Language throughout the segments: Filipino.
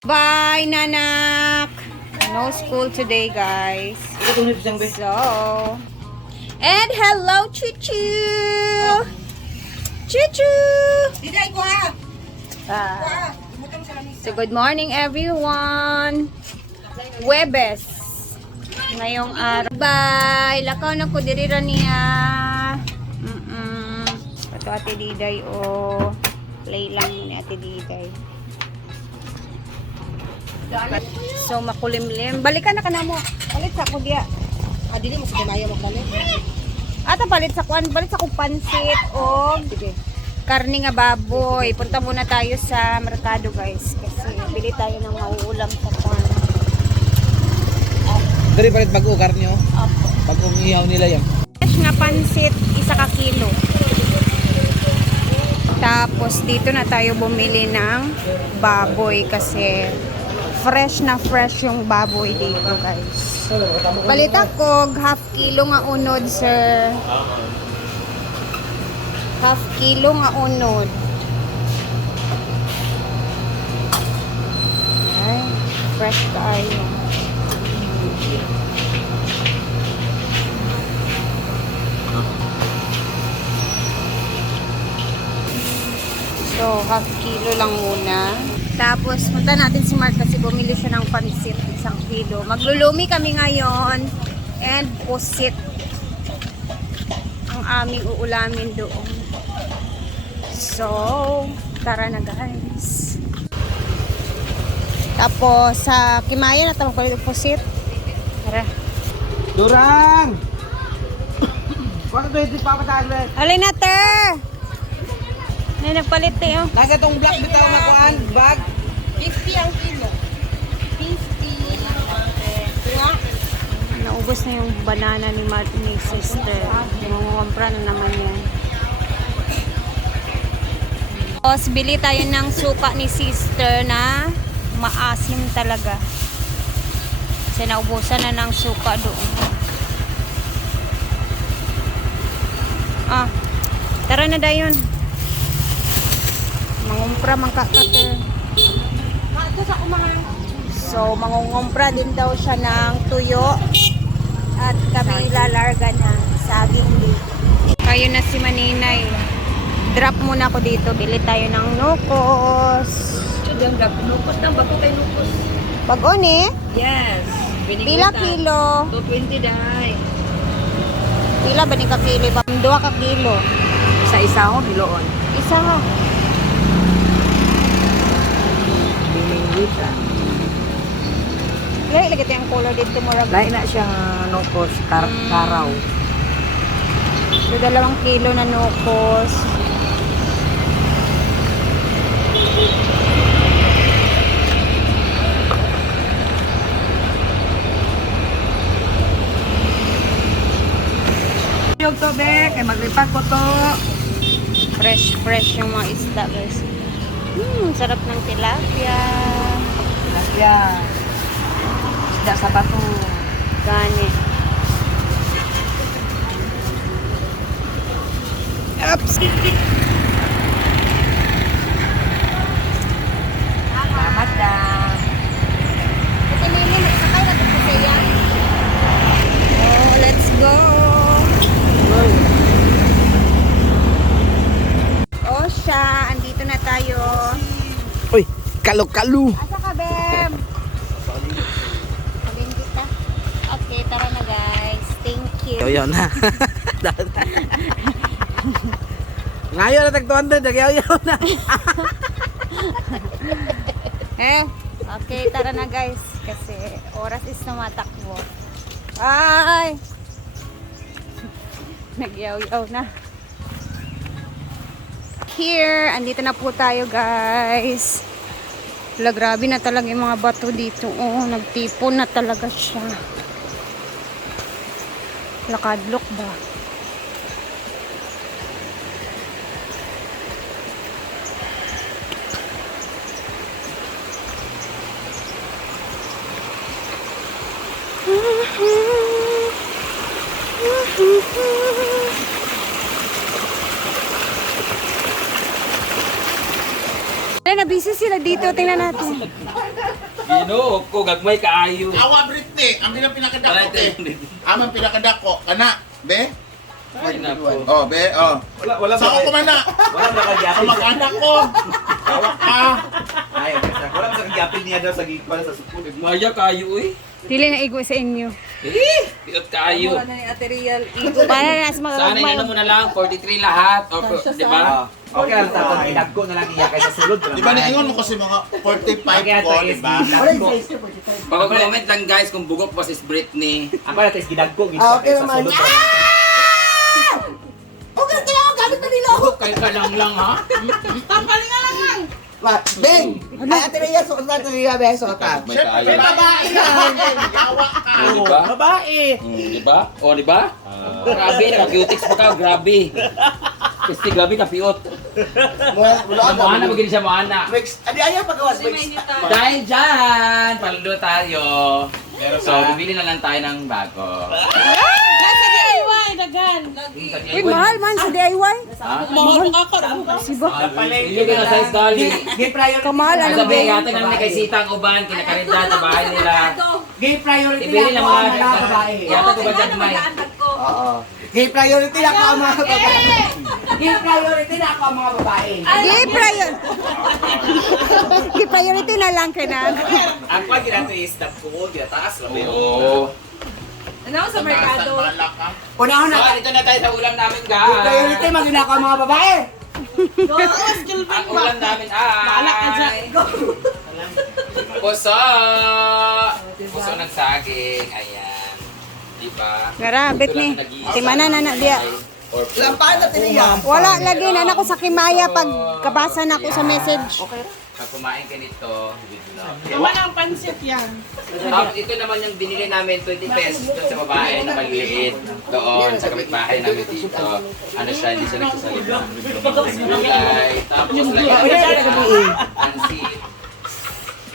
Bye, nanak. No school today, guys. So, and hello, Chuchu. Chuchu. So, good morning, everyone. Webes. Ngayong araw. Bye. Lakaw na ko dirira niya. Ito Ate Diday, oh. Play lang ni Ate Diday. So makulimlim. Balikan na ka na mo. Palit sa ako diya. Dili mo sa maya magdali. Ata palit sa kuan, palit sa kong pansit o karne nga baboy. Punta muna tayo sa merkado, guys, kasi bili tayo ng mauulam sa kuan. Dari palit bag-ukar nyo. Opo. Pag umihaw nila yan. Fresh nga pansit, 1 kilo. Tapos dito na tayo bumili ng baboy kasi fresh na fresh yung baboy dito, guys. Palit ako, 1/2 kilo nga unod, sir. 1/2 kilo nga unod. Ay, fresh tayo. So, 1/2 kilo lang muna. Tapos, punta natin si Mark kasi bumili siya ng pansit, 1 kilo. Maglulumi kami ngayon. And pusit. Ang aming uulamin doon. So, tara na, guys. Tapos, sa Kimaya na ito magpalit ng pusit. Tara. Durang! Bakit ito hindi papatagal? Alin na, ter! May nagpalit eh, oh. Nasa tong black bitaw na kuan, bag. 50 ang kilo. 50. Naubos na yung banana ni Martin ni sister. Nangungumpra na naman yan. Tapos, bili tayo ng suka ni sister na maasim talaga. Kasi naubusan na ng suka doon. Tara na dayon. Mangumpra man kakater. So, mangungumpra din daw siya ng tuyo. At kami lalarga na saging dito. Kayo na si Maninay. Drop muna ako dito. Bili tayo ng nukos. Yung nukos ng bago kay nukos. Bagon eh. Yes. Pila kilo? 220 dahi. Pila ba ni ka kilo? 2 ka kilo. Sa isa ko, biloon. Isa ha. Binilita. Lagi lagi tayong color dito mo. Lain na siyang nukos, karaw. So, 2 kilo na nukos. Yung tubig, ay maglipat ko to. Fresh yung mga isda, guys. Sarap ng tilapia. Tilapia. Isda sa bato. Gani. Oops! Salamat daw. Ito nini, nagsakay na ito sa yan. Oh, let's go. Oh, siya. Andito na tayo. Uy, kalu-kalu. Asa ka, Bem? Sabihin kita. Okay, tara na, guys. Thank you. Yoyo na. Ngayon na tag-200, nagyaw-yaw na. Okay, tara na, guys. Kasi oras is tumatakbo. Ay! Nagyaw-yaw na. Here, andito na po tayo, guys. Wala, grabe na talaga yung mga bato dito. Oh, nagtipon na talaga siya. Lakadlok ba? busy sila dito. Tingnan natin. Ginoo ko gagmay kaayo. Awa Britney, ang pinakadako te. Amang pinakadako kana, be? Ay nako. Oh, be, oh. Wala Sa ako man na. Wala ba Sa kagyapin? mag-anak ko. Awa ka. Ay, wala ba kagyapin niya daw sa gikuan sa sukod. Maya kayo uy. Dili na igo sa inyo. Piot kaayo. Wala na yung arterial. Para na sa mga Sana yun mo na lang 43 lahat o di ba? Okay lang tapos idagko na lang iya kaysa sulod. Di ba naingon mo kasi mga 45 ko, di ba? Pag-comment lang guys kung bugok pa si Britney. Ako na tayo gidagko gid sa sulod. Bugok kayo ka lang ha? Beng! Ay, ate Rhea, suot na ate Rhea, beso ka. May kaayo. Siyempre, babae yan. Awa ka. O di ba? Babae. Di ba? O di ba? Grabe, naka-cutics pa ka, grabe. Kasi grabe ka piot. Maana mo gini siya maana. Adi ayaw pagawas, Bricks. Dahil dyan, paldo tayo. So, bibili na lang tayo ng bago. Uy, mahal man sa DIY. Ha? Siba. Hindi ka na size dali. Gay priority. Kamahal, Ang anong sabi, beng? yata naman kay Sitang Uban, kinakarinda sa bahay nila. Gay priority Ibili na ng ako mga ang mga babae. yata ko ba dyan may? Oo. Gay priority na ako ang mga babae. Gay priority na ako ang mga babae. Gay priority. Gay priority na lang ka na. Ang pag ginato is stop ko, taas lang. Oo. Ano sa merkado? Unahon So, na. dito na tayo sa ulam namin Gay priority, guys. magina ako ang mga babae. Ang ulam namin ay... Puso! Puso ng saging. Ayan. Diba? Grabe ni. Timanan na na diya. Lampaan na tiniya. Wala lagi na ako sa Kimaya pag kabasa na ako sa message. Pag kumain ka nito, Naman ang pansit yan. ito naman yung binili namin 20 pesos doon sa babae na maliliit doon sa kapitbahay namin dito. Ano siya, hindi siya nagsasalita. Gulay, tapos lagyan pansit.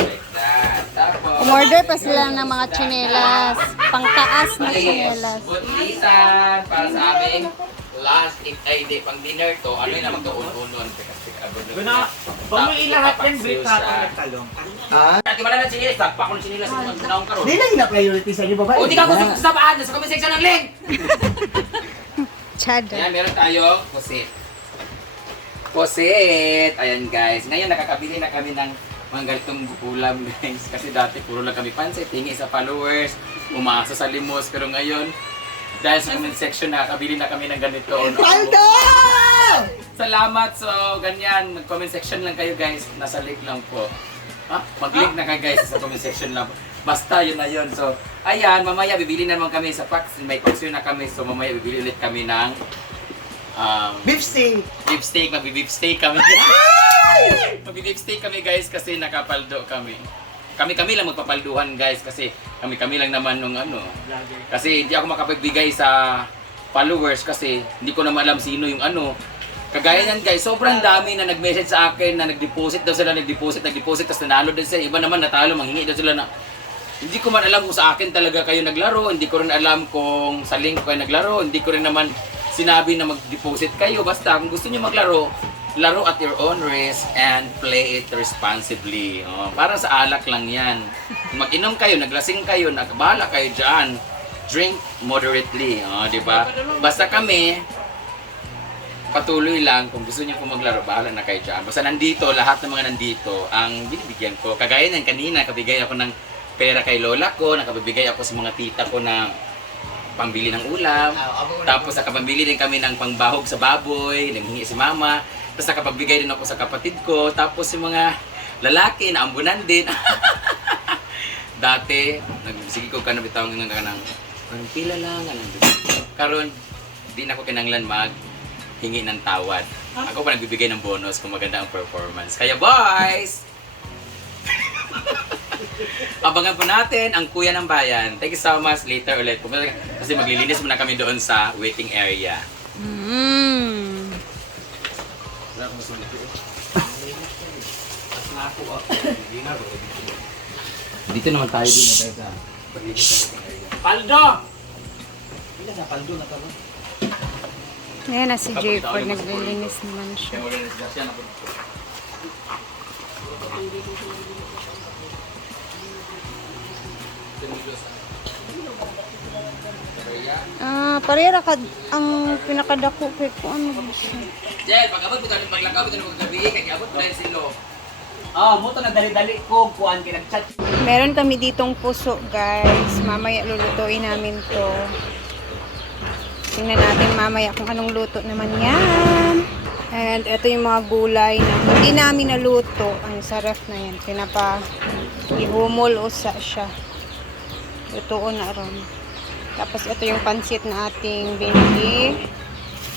Like that. Tapos, Umorder pa sila ng mga tsinelas. Pangtaas na tsinelas. Butisan para sa aming last ay di pang dinner to. Ano yun naman to unon kasi Guna, kung may ilahat yan, Brit, talong. Ati wala na chinelas, tagpa ko ng chinelas sa naong karon. Di lang na priority sa inyo babae. O di ka gusto sa baan sa comment section ng link. Chad. Ayan, meron tayong pusit. Pusit! Ayan guys, ngayon nakakabili na kami ng mga ganitong ulam guys. Kasi dati puro lang kami pansit, hingi sa followers, umasa sa limos. Pero ngayon, dahil sa comment section nakakabili na kami ng ganito. Paldo! Salamat! So, ganyan. Mag-comment section lang kayo guys. Nasa link lang po. Ha? Mag-link na kayo guys sa comment section lang. Basta yun na yun. So, ayan. Mamaya bibili naman kami sa packs. May packs na kami. So, mamaya bibili ulit kami ng Beef steak. beef steak. Magbi-beef steak kami. Magbi-beef steak kami guys kasi nakapaldo kami. Kami-kami lang magpapalduhan guys kasi kami-kami lang naman nung ano. Kasi hindi ako makapagbigay sa followers kasi hindi ko naman alam sino yung ano. Kagaya yan guys, sobrang dami na nag-message sa akin na nag-deposit daw sila, nag-deposit, tapos nanalo din sila. Iba naman natalo, manghingi daw sila na hindi ko man alam kung sa akin talaga kayo naglaro, hindi ko rin alam kung sa link kayo naglaro, hindi ko rin naman sinabi na mag-deposit kayo. Basta kung gusto niyo maglaro, laro at your own risk and play it responsibly. Oh, parang sa alak lang yan. Kung mag-inom kayo, naglasing kayo, nagbahala kayo dyan, drink moderately. Oh, di ba? Basta kami, patuloy lang, kung gusto niyo po maglaro, bahala na kayo dyan. Basta nandito, lahat ng mga nandito, ang binibigyan ko. Kagaya ng kanina, nakabigay ako ng pera kay lola ko, nakabibigay ako sa mga tita ko na pambili ng ulam. Tapos nakapambili din kami ng pangbahog sa baboy, nanghingi si mama. Tapos nakapagbigay din ako sa kapatid ko. Tapos yung mga lalaki, naambunan din. Dati, sige ko ka nabitawang nga ka ng parang pila lang. Karon, di na ako kinanglan hingi ng tawad. Ako pa nagbibigay ng bonus kung maganda ang performance. Kaya boys! Abangan po natin ang Kuya ng Bayan. Thank you so much. Later ulit. Kasi maglilinis muna kami doon sa waiting area. Dito naman tayo din sa paglinis sa waiting area. Paldo! Ayan na si Jayford, naglilinis naman siya. Parera ka ang pinakadako kay ko ano ba siya. Jel, pag-abot mo tayo paglakaw, ito na maggabi, kaya abot mo dahil silo. Mo to na dali-dali ko kuan kay nag-chat. Meron kami ditong puso, guys. Mamaya lulutuin namin to. Tingnan natin mamaya kung anong luto naman yan. And ito yung mga gulay na hindi namin naluto. Ang sarap na yan. Ihumol usa siya. Lutoon na ron. Tapos ito yung pansit na ating binili.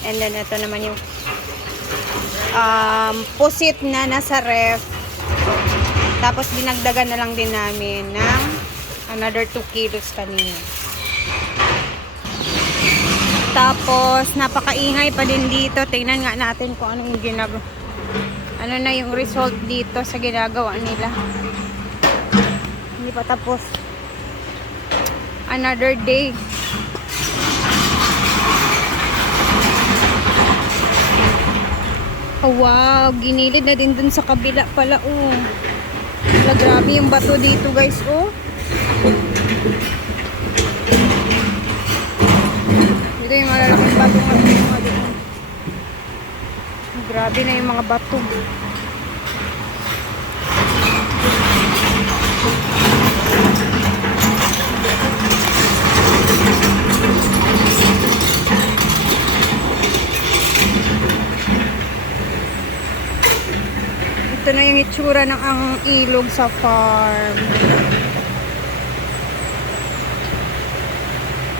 And then ito naman yung pusit na nasa ref. Tapos dinagdagan na lang din namin ng another 2 kilos kanina. Tapos napakaingay pa din dito. Tingnan nga natin kung anong ginagawa. Ano na yung result dito sa ginagawa nila. Hindi pa tapos. Another day. Oh, wow, ginilid na din dun sa kabila pala, oh. Wala, grabe yung bato dito, guys, oh. Dito yung malalaking bato nga doon. Grabe na yung mga bato. Ito na yung itsura ng ang ilog sa farm.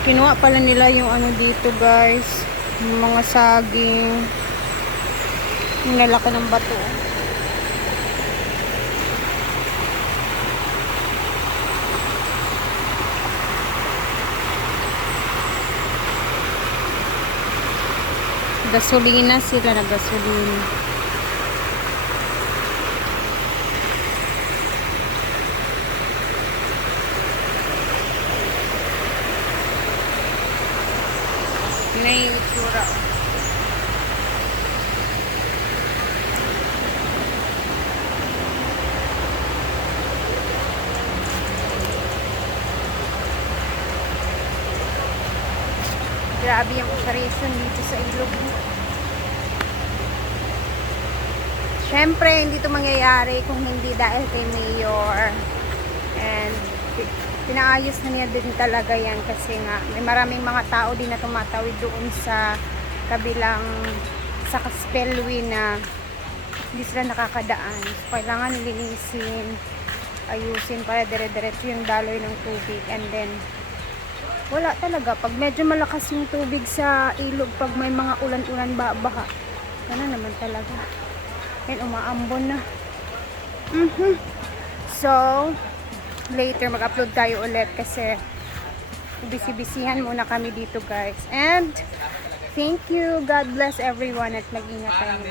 Kinuha pala nila yung ano dito, guys. Yung mga saging. Yung lalaki ng bato. Gasolina sila na gasolina. Na yung itsura. Grabe yung operation dito sa ilog. Siyempre, hindi ito mangyayari kung hindi dahil kay Mayor. And pinaayos na niya din talaga yan kasi nga may maraming mga tao din na tumatawid doon sa kabilang sa spillway na hindi sila nakakadaan. So, kailangan linisin, ayusin para dire-diretso yung daloy ng tubig. And then wala talaga pag medyo malakas yung tubig sa ilog, pag may mga ulan-ulan baha, ano naman talaga yan, umaambon na. So later mag-upload tayo ulit kasi busy-busyhan muna kami dito, guys. And thank you, God bless everyone at mag-ingat tayo.